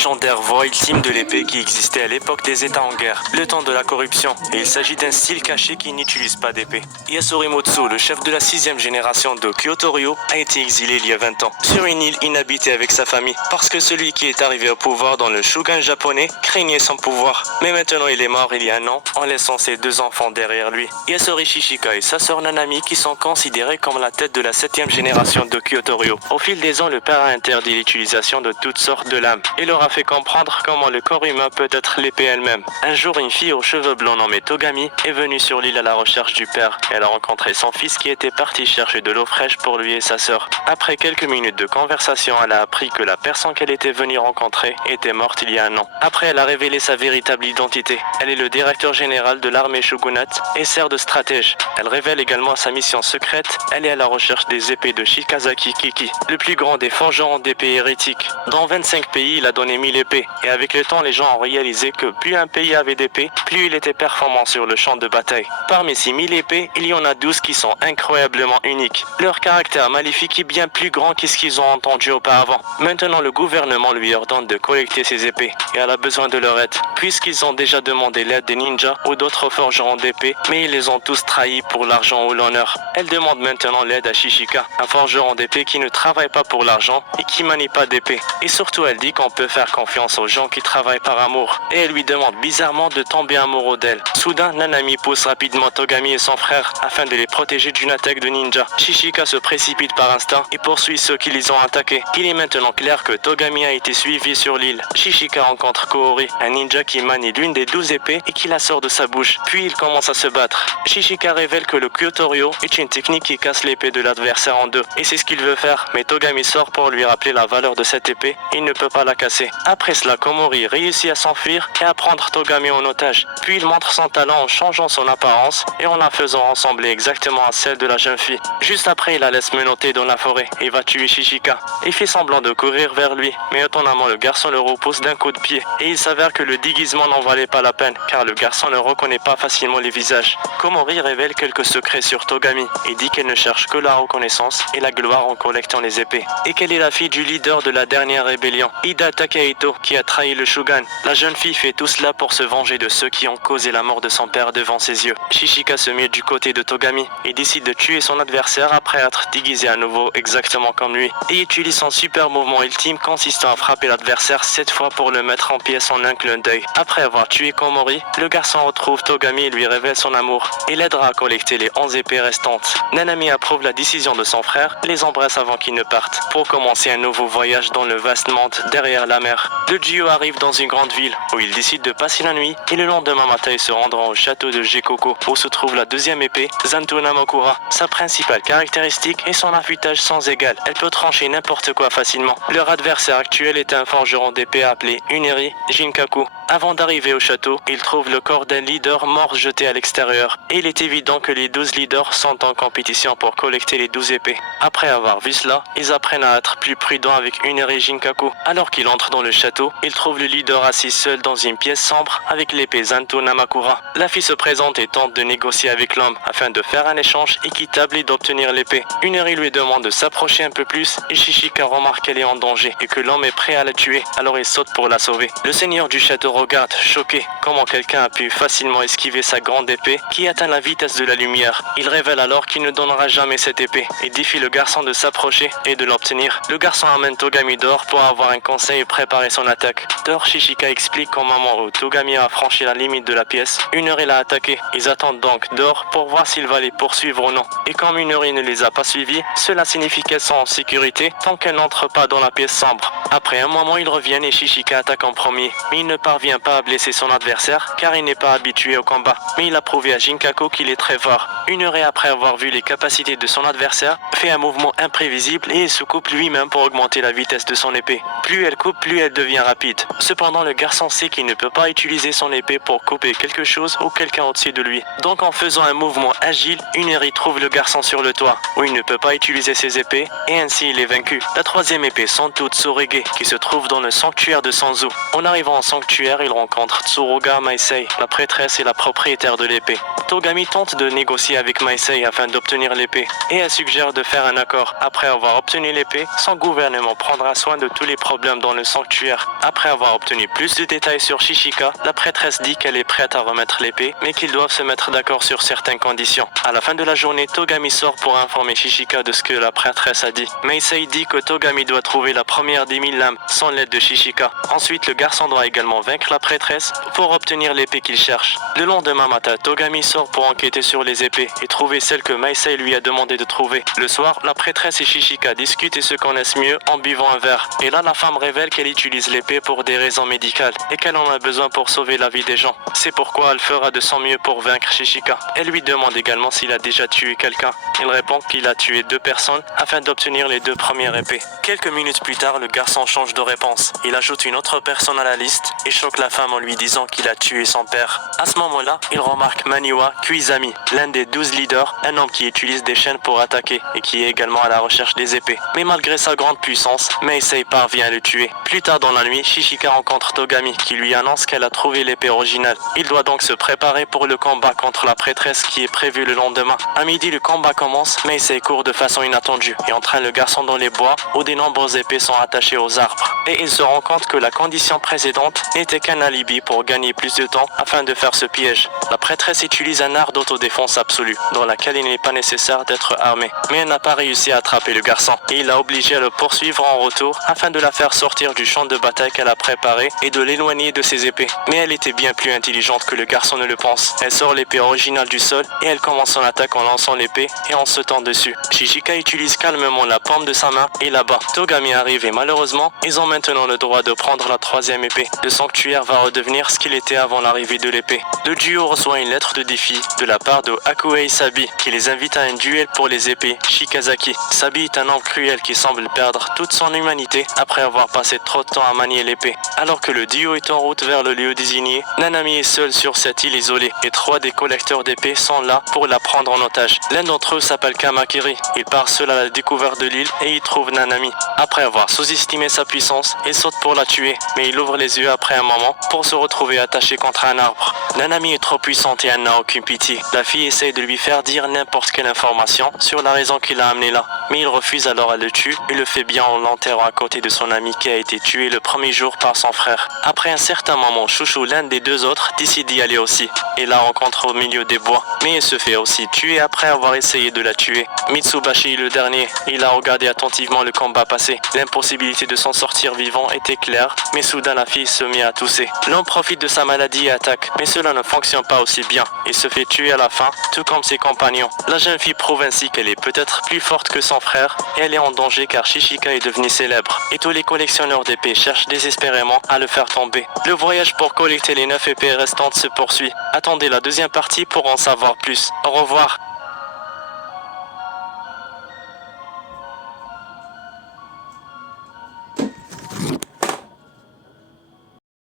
légendaire voie ultime de l'épée qui existait à l'époque des États en guerre, le temps de la corruption, et il s'agit d'un style caché qui n'utilise pas d'épée. Yasuremotsu, le chef de la 6e génération de Kyoto-ryo, a été exilé il y a 20 ans, sur une île inhabitée avec sa famille, parce que celui qui est arrivé au pouvoir dans le shogun japonais craignait son pouvoir. Mais maintenant il est mort il y a un an, en laissant ses 2 enfants derrière lui, Yasuri Shishika et sa sœur Nanami, qui sont considérés comme la tête de la 7e génération de Kyoto-ryo. Au fil des ans, le père a interdit l'utilisation de toutes sortes de lames et leur a fait comprendre comment le corps humain peut être l'épée elle-même. Un jour, une fille aux cheveux blancs nommée Togami est venue sur l'île à la recherche du père. Elle a rencontré son fils qui était parti chercher de l'eau fraîche pour lui et sa sœur. Après quelques minutes de conversation, elle a appris que la personne qu'elle était venue rencontrer était morte il y a un an. Après, elle a révélé sa véritable identité. Elle est le directeur général de l'armée shogunate et sert de stratège. Elle révèle également sa mission secrète. Elle est à la recherche des épées de Shikazaki Kiki, le plus grand des forgerons d'épées hérétiques. Dans 25 pays, il a donné 1000 épées. Et avec le temps, les gens ont réalisé que plus un pays avait d'épées, plus il était performant sur le champ de bataille. Parmi ces 1000 épées, il y en a 12 qui sont incroyablement uniques. Leur caractère maléfique est bien plus grand que ce qu'ils ont entendu auparavant. Maintenant, le gouvernement lui ordonne de collecter ces épées. Et elle a besoin de leur aide, puisqu'ils ont déjà demandé l'aide des ninjas ou d'autres forgerons d'épées, mais ils les ont tous trahis pour l'argent ou l'honneur. Elle demande maintenant l'aide à Shishika, un forgeron d'épée qui ne travaille pas pour l'argent et qui manie pas d'épée. Et surtout, elle dit qu'on peut faire confiance aux gens qui travaillent par amour. Et elle lui demande bizarrement de tomber amoureux d'elle. Soudain, Nanami pousse rapidement Togami et son frère afin de les protéger d'une attaque de ninja. Shishika se précipite par instinct et poursuit ceux qui les ont attaqués. Il est maintenant clair que Togami a été suivi sur l'île. Shishika rencontre Kohori, un ninja qui manie l'une des 12 épées et qui la sort de sa bouche. Puis il commence à se battre. Shishika révèle que le Kyoto-ryo est une technique qui casse l'épée de l'adversaire en deux. Et c'est ce qu'il veut faire, mais Togami sort pour lui rappeler la valeur de cette épée. Il ne peut pas la casser. Après cela, Komori réussit à s'enfuir et à prendre Togami en otage. Puis il montre son talent en changeant son apparence et en la faisant ressembler exactement à celle de la jeune fille. Juste après, il la laisse menotter dans la forêt et va tuer Shishika. Il fait semblant de courir vers lui, mais étonnamment le garçon le repousse d'un coup de pied. Et il s'avère que le déguisement n'en valait pas la peine, car le garçon ne reconnaît pas facilement les visages. Komori révèle quelques secrets sur Togami et dit qu'elle ne cherche que la reconnaissance et la gloire en collectant les épées. Et qu'elle est la fille du leader de la dernière rébellion, Ida Takehito, qui a trahi le shogun. La jeune fille fait tout cela pour se venger de ceux qui ont causé la mort de son père devant ses yeux. Shishika se met du côté de Togami et décide de tuer son adversaire après être déguisé à nouveau exactement comme lui. Et utilise son super mouvement ultime consistant à frapper l'adversaire 7 fois pour le mettre en pièces en un clin d'œil. Après avoir tué Komori, le garçon retrouve Togami et lui révèle son amour et l'aidera à collecter les 11 épées restantes. Nanami approuve la décision de son frère, les embrasse avant qu'ils ne partent, pour commencer un nouveau voyage dans le vaste monde derrière la mer. Le duo arrive dans une grande ville où ils décident de passer la nuit et le lendemain matin ils se rendront au château de Gekoko où se trouve la deuxième épée, Zanto Namakura. Sa principale caractéristique est son affûtage sans égal. Elle peut trancher n'importe quoi facilement. Leur adversaire actuel est un forgeron d'épée appelé Uneri Jinkaku. Avant d'arriver au château, ils trouvent le corps d'un leader mort jeté à l'extérieur. Et il est évident que les 12 leaders sont en compétition pour collecter les 12 épées. Après avoir vu cela, ils apprennent à être plus prudents avec Uneri Jinkaku. Alors qu'ils entrent dans le château, ils trouvent le leader assis seul dans une pièce sombre avec l'épée Zanto Namakura. La fille se présente et tente de négocier avec l'homme afin de faire un échange équitable et d'obtenir l'épée. Uneri lui demande de s'approcher un peu plus et Shishika remarque qu'elle est en danger et que l'homme est prêt à la tuer. Alors il saute pour la sauver. Le seigneur du château regarde, choqué, comment quelqu'un a pu facilement esquiver sa grande épée qui atteint la vitesse de la lumière. Il révèle alors qu'il ne donnera jamais cette épée et défie le garçon de s'approcher et de l'obtenir. Le garçon amène Togami dehors pour avoir un conseil et préparer son attaque. Dehors, Shishika explique qu'au moment où Togami a franchi la limite de la pièce, Uneri l'a attaqué. Ils attendent donc dehors pour voir s'il va les poursuivre ou non. Et comme Uneri ne les a pas suivis, cela signifie qu'elles sont en sécurité tant qu'elles n'entrent pas dans la pièce sombre. Après un moment, ils reviennent et Shishika attaque en premier. Mais il ne parvient pas à blesser son adversaire car il n'est pas habitué au combat. Mais il a prouvé à Jinkaku qu'il est très fort. Uneri, après avoir vu les capacités de son adversaire, fait un mouvement imprévisible et il se coupe lui-même pour augmenter la vitesse de son épée. Plus elle coupe, plus elle devient rapide. Cependant, le garçon sait qu'il ne peut pas utiliser son épée pour couper quelque chose ou quelqu'un au-dessus de lui. Donc en faisant un mouvement agile, Uneri trouve le garçon sur le toit, où il ne peut pas utiliser ses épées, et ainsi il est vaincu. La troisième épée, Santo Tsurege, qui se trouve dans le sanctuaire de Sanzu. En arrivant au sanctuaire, il rencontre Tsuruga Maisei, la prêtresse et la propriétaire de l'épée. Togami tente de négocier avec Meisei afin d'obtenir l'épée, et elle suggère de faire un accord. Après avoir obtenu l'épée, son gouvernement prendra soin de tous les problèmes dans le sanctuaire. Après avoir obtenu plus de détails sur Shishika, la prêtresse dit qu'elle est prête à remettre l'épée, mais qu'ils doivent se mettre d'accord sur certaines conditions. À la fin de la journée, Togami sort pour informer Shishika de ce que la prêtresse a dit. Meisei dit que Togami doit trouver la première des 1000 lames sans l'aide de Shishika. Ensuite, le garçon doit également vaincre la prêtresse pour obtenir l'épée qu'il cherche. Le lendemain matin, Togami sort pour enquêter sur les épées et trouver celle que Meisei lui a demandé de trouver. Le soir, la prêtresse et Shishika discutent et se connaissent mieux en buvant un verre. Et là, la femme révèle qu'elle utilise l'épée pour des raisons médicales et qu'elle en a besoin pour sauver la vie des gens. C'est pourquoi elle fera de son mieux pour vaincre Shishika. Elle lui demande également s'il a déjà tué quelqu'un. Il répond qu'il a tué 2 personnes afin d'obtenir les 2 premières épées. Quelques minutes plus tard, le garçon change de réponse. Il ajoute une autre personne à la liste et choque la femme en lui disant qu'il a tué son père. À ce moment-là, il remarque Maniwa Kuizami, l'un des 12 leaders, un homme qui utilise des chaînes pour attaquer et qui est également à la recherche des épées. Mais malgré sa grande puissance, Meisei parvient à le tuer. Plus tard dans la nuit, Shishika rencontre Togami qui lui annonce qu'elle a trouvé l'épée originale. Il doit donc se préparer pour le combat contre la prêtresse qui est prévu le lendemain. À midi, le combat commence, Meisei court de façon inattendue et entraîne le garçon dans les bois où de nombreuses épées sont attachées aux arbres. Et il se rend compte que la condition précédente n'était qu'un alibi pour gagner plus de temps afin de faire ce piège. La prêtresse utilise un art d'autodéfense absolue, dans laquelle il n'est pas nécessaire d'être armé. Mais elle n'a pas réussi à attraper le garçon, et il l'a obligé à le poursuivre en retour afin de la faire sortir du champ de bataille qu'elle a préparé et de l'éloigner de ses épées. Mais elle était bien plus intelligente que le garçon ne le pense. Elle sort l'épée originale du sol et elle commence son attaque en lançant l'épée et en sautant dessus. Shishika utilise calmement la paume de sa main et la bat. Togami arrive et malheureusement, ils ont maintenant le droit de prendre la 3e épée. Le sanctuaire va redevenir ce qu'il était avant l'arrivée de l'épée. Le duo reçoit une lettre de défi de la part de Hakuei Sabi qui les invite à un duel pour les épées Shikazaki. Sabi est un homme cruel qui semble perdre toute son humanité après avoir passé trop de temps à manier l'épée. Alors que le duo est en route vers le lieu désigné, Nanami est seul sur cette île isolée et 3 des collecteurs d'épées sont là pour la prendre en otage. L'un d'entre eux s'appelle Kamakiri. Il part seul à la découverte de l'île et y trouve Nanami. Après avoir sous-estimé sa puissance, il saute pour la tuer, mais il ouvre les yeux après un moment pour se retrouver attaché contre un arbre. Nanami est trop puissante et elle n'a aucune pitié. La fille essaye de lui faire dire n'importe quelle information sur la raison qui l'a amené là, mais il refuse, alors elle le tue et le fait bien en l'enterrant à côté de son ami qui a été tué le premier jour par son frère. Après un certain moment, Chouchou, l'un des 2 autres, décide d'y aller aussi et la rencontre au milieu des bois, mais il se fait aussi tuer après avoir essayé de la tuer. Mitsubashi, le dernier, il a regardé attentivement le combat passer. L'impossibilité de s'en sortir vivant était claire, mais soudain la fille se met à tousser. L'homme profite de sa maladie et attaque, mais cela ne fonctionne pas aussi bien. Il se fait tuer à la fin, tout comme ses compagnons. La jeune fille prouve ainsi qu'elle est peut-être plus forte que son frère, et elle est en danger car Shishika est devenu célèbre. Et tous les collectionneurs d'épées cherchent désespérément à le faire tomber. Le voyage pour collecter les 9 épées restantes se poursuit. Attendez la 2e partie pour en savoir plus. Au revoir.